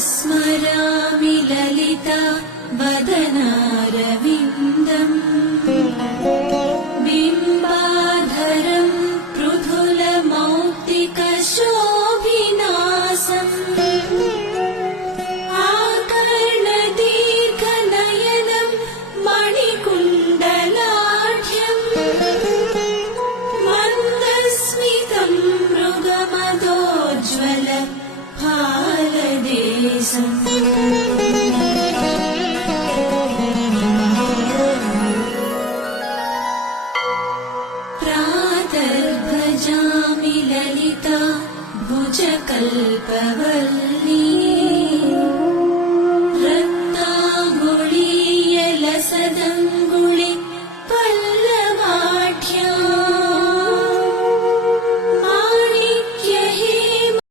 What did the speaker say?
स्मरामि ललिता वदनारविन्दम् बिम्बाधरम् पृथुलमौक्तिकशोभिनासम् आकर्णदीर्घनयनम् मणिकुण्डलाढ्यम् मन्दस्मितम् मृगमदोज्ज्वल फालदेशम् प्रातर्भजामि ललिता भुजकल्पवल्ली